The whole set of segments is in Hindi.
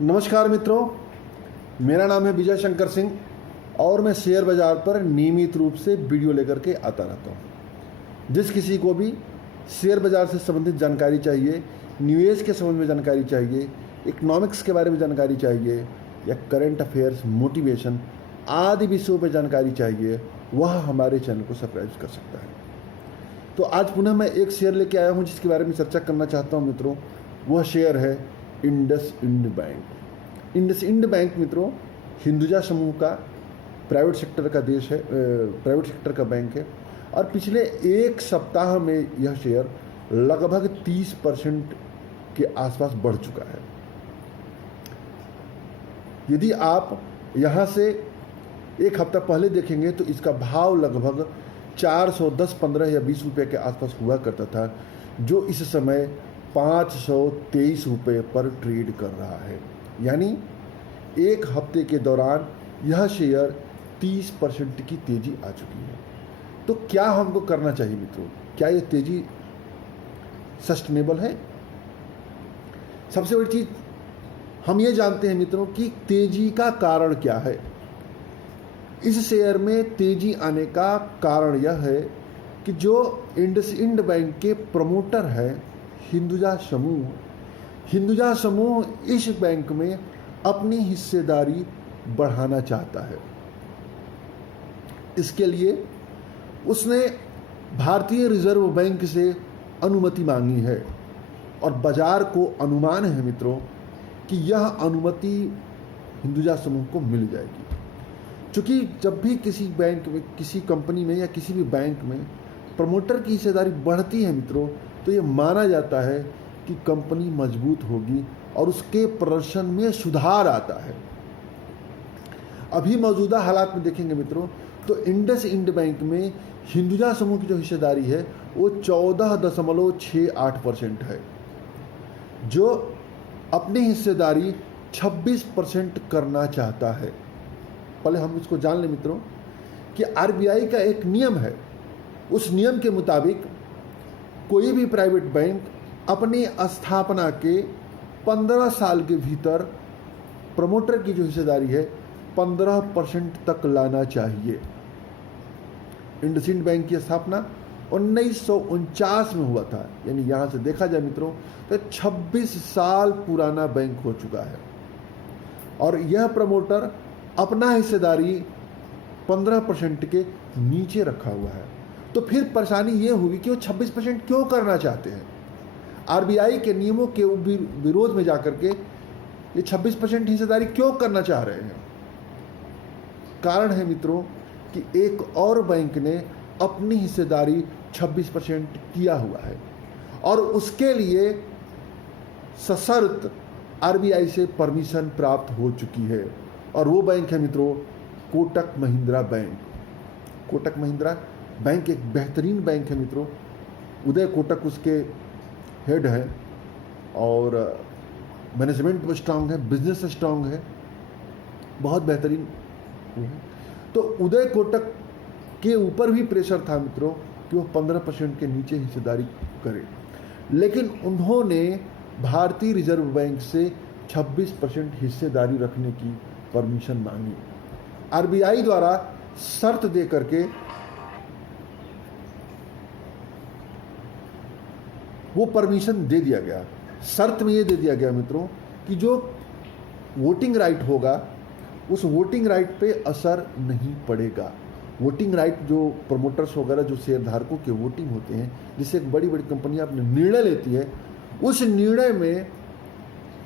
नमस्कार मित्रों, मेरा नाम है विजय शंकर सिंह और मैं शेयर बाज़ार पर नियमित रूप से वीडियो लेकर के आता रहता हूँ। जिस किसी को भी शेयर बाज़ार से संबंधित जानकारी चाहिए, निवेश के संबंध में जानकारी चाहिए, इकोनॉमिक्स के बारे में जानकारी चाहिए या करंट अफेयर्स, मोटिवेशन आदि विषयों पर जानकारी चाहिए, वह हमारे चैनल को सब्सक्राइब कर सकता है। तो आज पुनः मैं एक शेयर लेके आया हूँ जिसके बारे में चर्चा करना चाहता हूँ मित्रों। वह शेयर है इंडसइंड बैंक। इंडसइंड बैंक मित्रों हिंदुजा समूह का प्राइवेट सेक्टर का देश है, प्राइवेट सेक्टर का बैंक है और पिछले एक सप्ताह में यह शेयर लगभग 30% के आसपास बढ़ चुका है। यदि आप यहाँ से एक हफ्ता पहले देखेंगे तो इसका भाव लगभग 410, 15 या 20 रुपये के आसपास हुआ करता था, जो इस समय 523 रुपये पर ट्रेड कर रहा है। यानी एक हफ्ते के दौरान यह शेयर 30% की तेज़ी आ चुकी है। तो क्या हमको करना चाहिए मित्रों? क्या यह तेज़ी सस्टेनेबल है? सबसे बड़ी चीज़ हम ये जानते हैं मित्रों कि तेज़ी का कारण क्या है। इस शेयर में तेज़ी आने का कारण यह है कि जो इंडसइंड बैंक के प्रमोटर है हिंदुजा समूह इस बैंक में अपनी हिस्सेदारी बढ़ाना चाहता है। इसके लिए उसने भारतीय रिजर्व बैंक से अनुमति मांगी है और बाजार को अनुमान है मित्रों कि यह अनुमति हिंदुजा समूह को मिल जाएगी। क्योंकि जब भी किसी बैंक में, किसी कंपनी में या किसी भी बैंक में प्रमोटर की हिस्सेदारी बढ़ती है मित्रों, तो ये माना जाता है कि कंपनी मजबूत होगी और उसके प्रदर्शन में सुधार आता है। अभी मौजूदा हालात में देखेंगे मित्रों तो इंडसइंड बैंक में हिंदुजा समूह की जो हिस्सेदारी है वो 14.68% है, जो अपनी हिस्सेदारी 26% करना चाहता है। पहले हम इसको जान लें मित्रों कि आरबीआई का एक नियम है। उस नियम के मुताबिक कोई भी प्राइवेट बैंक अपनी स्थापना के 15 साल के भीतर प्रमोटर की जो हिस्सेदारी है 15% तक लाना चाहिए। इंडसइंड बैंक की स्थापना 1949 में हुआ था, यानी यहाँ से देखा जाए मित्रों तो 26 साल पुराना बैंक हो चुका है और यह प्रमोटर अपना हिस्सेदारी 15% के नीचे रखा हुआ है। तो फिर परेशानी ये हुई कि वो 26% क्यों करना चाहते हैं। आरबीआई के नियमों के विरोध में जाकर के ये 26% हिस्सेदारी क्यों करना चाह रहे हैं? कारण है मित्रों कि एक और बैंक ने अपनी हिस्सेदारी 26% किया हुआ है और उसके लिए सशर्त आरबीआई से परमिशन प्राप्त हो चुकी है और वो बैंक है मित्रों कोटक महिंद्रा बैंक। कोटक महिंद्रा बैंक एक बेहतरीन बैंक है मित्रों। उदय कोटक उसके हेड है और मैनेजमेंट स्ट्रांग है, बिजनेस स्ट्रांग है, बहुत बेहतरीन है। तो उदय कोटक के ऊपर भी प्रेशर था मित्रों कि वो 15% के नीचे हिस्सेदारी करे, लेकिन उन्होंने भारतीय रिजर्व बैंक से 26% हिस्सेदारी रखने की परमिशन मांगी। आरबीआई द्वारा शर्त दे करके वो परमिशन दे दिया गया। शर्त में ये दे दिया गया मित्रों कि जो वोटिंग राइट होगा उस वोटिंग राइट पे असर नहीं पड़ेगा। वोटिंग राइट जो प्रमोटर्स वगैरह जो शेयरधारकों के वोटिंग होते हैं, जिससे एक बड़ी बड़ी कंपनियां अपने निर्णय लेती है, उस निर्णय में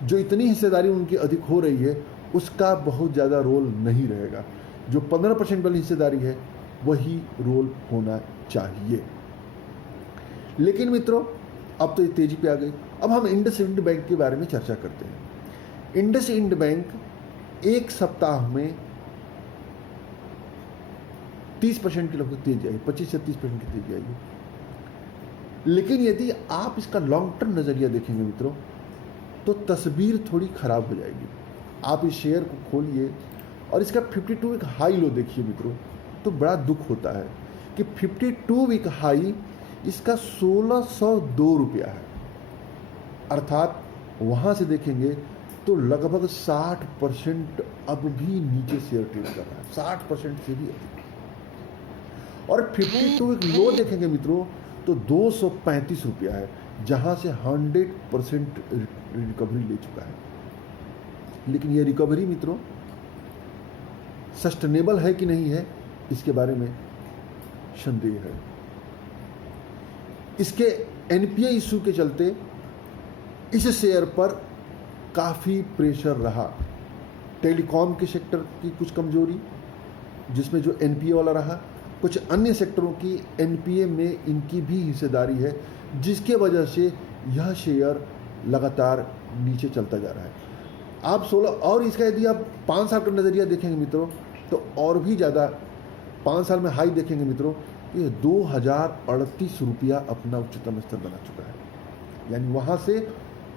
जो इतनी हिस्सेदारी उनकी अधिक हो रही है उसका बहुत ज़्यादा रोल नहीं रहेगा। जो 15% वाली हिस्सेदारी है वही रोल होना चाहिए। लेकिन मित्रों अब तो ये तेजी पे आ गई। अब हम इंडसइंड बैंक के बारे में चर्चा करते हैं। इंडसइंड बैंक एक सप्ताह में 30% की लगभग तेजी आई, 25 से 30% की तेजी आई है। लेकिन यदि आप इसका लॉन्ग टर्म नज़रिया देखेंगे मित्रों तो तस्वीर थोड़ी खराब हो जाएगी। आप इस शेयर को खोलिए और इसका 52 वीक हाई लो देखिए मित्रों, तो बड़ा दुख होता है कि 52 वीक हाई इसका 1602 रुपया है। अर्थात वहाँ से देखेंगे तो लगभग 60% अब भी नीचे शेयर ट्रेड कर रहा है, 60% से भी अधिक। और 52 एक लो देखेंगे मित्रों तो 235 रुपया है, जहां से 100% रिकवरी ले चुका है। लेकिन ये रिकवरी मित्रों सस्टेनेबल है कि नहीं है, इसके बारे में संदेह है। इसके एनपीए इशू के चलते इस शेयर पर काफ़ी प्रेशर रहा। टेलीकॉम के सेक्टर की कुछ कमजोरी, जिसमें जो एनपीए वाला रहा, कुछ अन्य सेक्टरों की एनपीए में इनकी भी हिस्सेदारी है, जिसके वजह से यह शेयर लगातार नीचे चलता जा रहा है। आप 16 और इसका यदि आप 5 साल का नज़रिया देखेंगे मित्रों तो और भी ज़्यादा, 5 साल में हाई देखेंगे मित्रों, ये 2038 रुपया अपना उच्चतम स्तर बना चुका है। यानी वहाँ से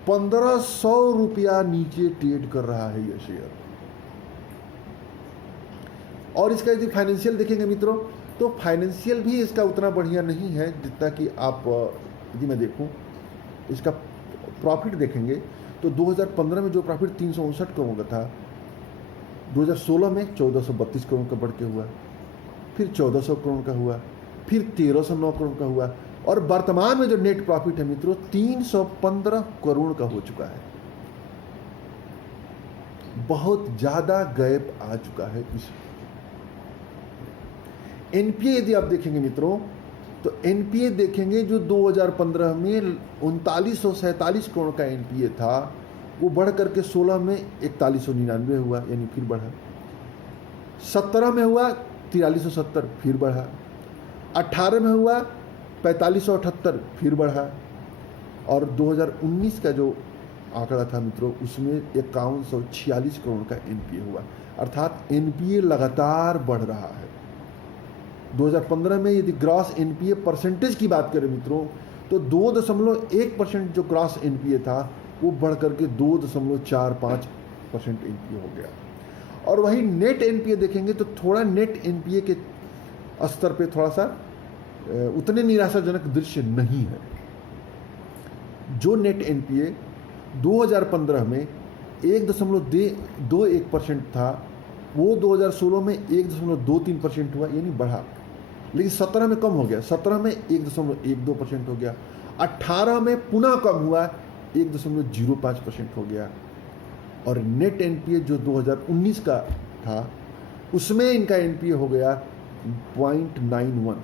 1500 रुपया नीचे ट्रेड कर रहा है यह शेयर। और इसका यदि फाइनेंशियल देखेंगे मित्रों तो फाइनेंशियल भी इसका उतना बढ़िया नहीं है जितना कि आप, यदि मैं देखूं इसका प्रॉफिट देखेंगे तो 2015 में जो प्रॉफिट 359 करोड़ का था, 2016 में 1432 करोड़ का बढ़ के हुआ, फिर 1400 करोड़ का हुआ, फिर 1309 करोड़ का हुआ, और वर्तमान में जो नेट प्रॉफिट है मित्रों 315 करोड़ का हो चुका है। बहुत ज्यादा गैप आ चुका है इस। एनपीए यदि आप देखेंगे मित्रों तो एनपीए देखेंगे जो 2015 में 3947 करोड़ का एनपीए था, वो बढ़ करके 16 में 4199 हुआ, यानी फिर बढ़ा। 17 में हुआ 4370, फिर बढ़ा। 18 में हुआ 4578, फिर बढ़ा। और 2019 का जो आंकड़ा था मित्रों उसमें 5146 करोड़ का एनपीए हुआ, अर्थात एनपीए लगातार बढ़ रहा है। 2015 में यदि ग्रॉस एनपीए परसेंटेज की बात करें मित्रों तो 2.1% जो ग्रॉस एनपीए था वो बढ़ करके 2.45% एनपीए हो गया। और वही नेट एनपीए देखेंगे तो थोड़ा नेट एनपीए के स्तर पे थोड़ा सा उतने निराशाजनक दृश्य नहीं है। जो नेट एनपीए 2015 में 1.21% था वो 2016 में 1.23% हुआ, यानी बढ़ा। लेकिन 17 में कम हो गया, 17 में 1.12% हो गया, 18 में पुनः कम हुआ 1.05% हो गया। और नेट एनपीए जो 2019 का था उसमें इनका एनपीए हो गया 0.91।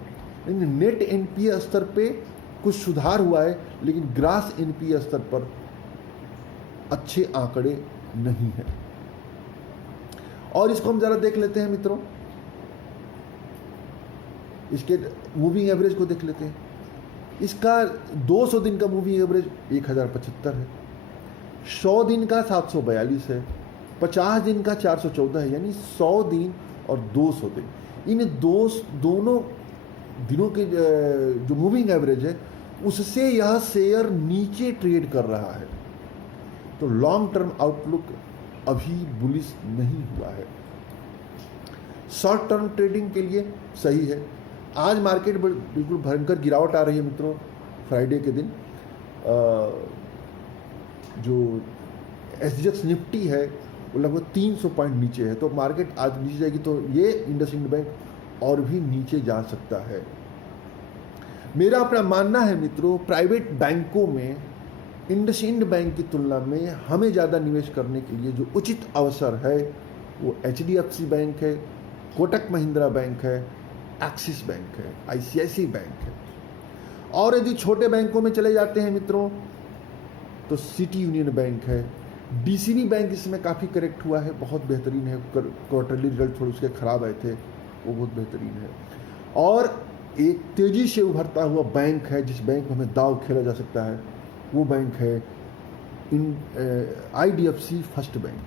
यानी नेट एनपीए स्तर पे कुछ सुधार हुआ है, लेकिन ग्रास एनपीए स्तर पर अच्छे आंकड़े नहीं हैं। और इसको हम जरा देख लेते हैं मित्रों, इसके मूविंग एवरेज को देख लेते हैं। इसका 200 दिन का मूविंग एवरेज 1075 है, 100 दिन का 742 है, 50 दिन का 414 है, यानी 100 दिन और 200 दिन, इन दोनों दिनों के जो मूविंग एवरेज है उससे यह शेयर नीचे ट्रेड कर रहा है। तो लॉन्ग टर्म आउटलुक अभी बुलिश नहीं हुआ है। शॉर्ट टर्म ट्रेडिंग के लिए सही है। आज मार्केट बिल्कुल भयंकर गिरावट आ रही है मित्रों। फ्राइडे के दिन जो एसजीएक्स निफ्टी है वो लगभग 300 पॉइंट नीचे है, तो मार्केट आज नीचे जाएगी तो ये इंडसइंड बैंक और भी नीचे जा सकता है। मेरा अपना मानना है मित्रों, प्राइवेट बैंकों में इंडसइंड बैंक की तुलना में हमें ज़्यादा निवेश करने के लिए जो उचित अवसर है वो एचडीएफसी बैंक है, कोटक महिंद्रा बैंक है, एक्सिस बैंक है, आईसीआईसी बैंक है। और यदि छोटे बैंकों में चले जाते हैं मित्रों तो सिटी यूनियन बैंक है, डीसीबी बैंक इसमें काफ़ी करेक्ट हुआ है, बहुत बेहतरीन है। क्वार्टरली रिजल्ट थोड़े उसके खराब आए थे, वो बहुत बेहतरीन है। और एक तेज़ी से उभरता हुआ बैंक है जिस बैंक में हमें दाव खेला जा सकता है, वो बैंक है IDFC first bank.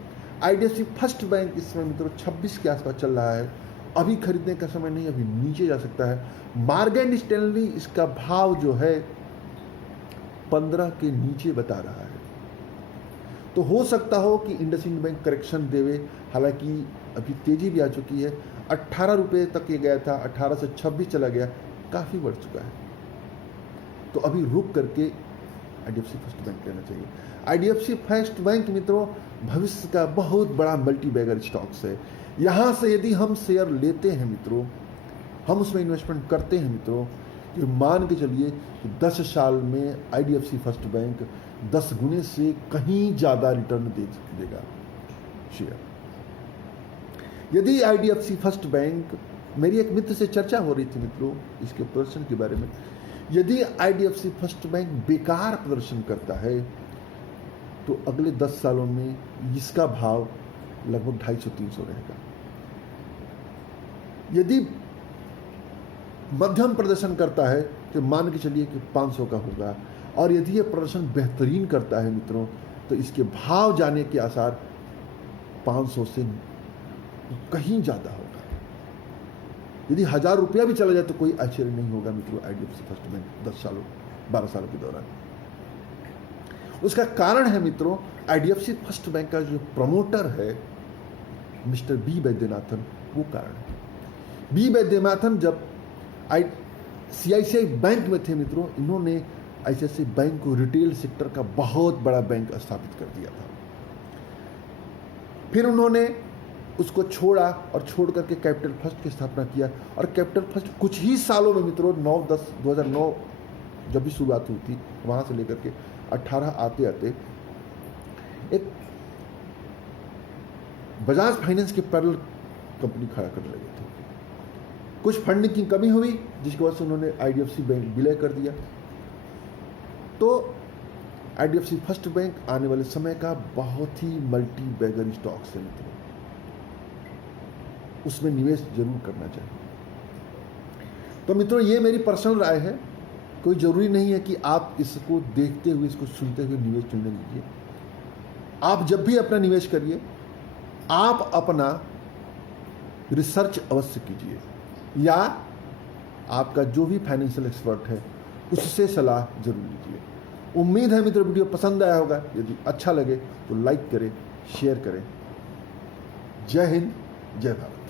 IDFC first bank इस समय मित्रों 26 के आसपास चल रहा है, अभी खरीदने का समय नहीं, अभी नीचे जा सकता है। मॉर्गन स्टैनली इसका भाव जो है 15 के नीचे बता रहा है, तो हो सकता हो कि इंडसइंड बैंक करेक्शन देवे। हालांकि अभी तेजी भी आ चुकी है, 18 रुपये तक ये गया था, 18 से 26 चला गया, काफ़ी बढ़ चुका है। तो अभी रुक करके आईडीएफसी फर्स्ट बैंक लेना चाहिए। आईडीएफसी फर्स्ट बैंक मित्रों भविष्य का बहुत बड़ा मल्टी बैगर स्टॉक्स है। यहाँ से यदि हम शेयर लेते हैं मित्रों, हम उसमें इन्वेस्टमेंट करते हैं मित्रों, कि मान के चलिए कि 10 साल में आईडीएफसी फर्स्ट बैंक 10 गुने से कहीं ज़्यादा रिटर्न देगा शेयर। यदि आईडीएफसी फर्स्ट बैंक, मेरी एक मित्र से चर्चा हो रही थी मित्रों इसके प्रदर्शन के बारे में, यदि आईडीएफसी फर्स्ट बैंक बेकार प्रदर्शन करता है तो अगले 10 सालों में इसका भाव लगभग 250-300 रहेगा। यदि मध्यम प्रदर्शन करता है तो मान के चलिए कि 500 का होगा, और यदि ये प्रदर्शन बेहतरीन करता है मित्रों तो इसके भाव जाने के आसार 500 से कहीं ज़्यादा होगा। यदि 1000 रुपया भी चला जाए तो कोई आश्चर्य नहीं होगा मित्रों आईडीएफसी फर्स्ट बैंक 10 सालों 12 सालों के दौरान। उसका कारण है मित्रों आईडीएफसी फर्स्ट बैंक का जो प्रमोटर है मिस्टर बी वैद्यनाथन, वो कारण है। बी वैद्यनाथन जब सीआईसीआई बैंक में थे मित्रों, इन्होंने आईसीआईसीआई बैंक को रिटेल सेक्टर का बहुत बड़ा बैंक स्थापित कर दिया था। फिर उन्होंने उसको छोड़ा और छोड़ करके कैपिटल फर्स्ट की स्थापना किया, और कैपिटल फर्स्ट कुछ ही सालों में मित्रों 2009 जब भी शुरुआत हुई थी वहाँ से लेकर के 18 आते आते एक बजाज फाइनेंस के पैरेलल कंपनी खड़ा कर लगे थे। कुछ फंडिंग की कमी हुई जिसकी वजह से उन्होंने आईडीएफसी बैंक विलय कर दिया। तो आईडीएफसी फर्स्ट बैंक आने वाले समय का बहुत ही मल्टी बैगर स्टॉक्स है मित्रों, उसमें निवेश जरूर करना चाहिए। तो मित्रों ये मेरी पर्सनल राय है, कोई ज़रूरी नहीं है कि आप इसको देखते हुए इसको सुनते हुए निवेश निर्णय लीजिए। आप जब भी अपना निवेश करिए आप अपना रिसर्च अवश्य कीजिए, या आपका जो भी फाइनेंशियल एक्सपर्ट है उससे सलाह जरूर लीजिए। उम्मीद है मित्रों वीडियो पसंद आया होगा, यदि अच्छा लगे तो लाइक करें, शेयर करें। जय हिंद, जय भारत।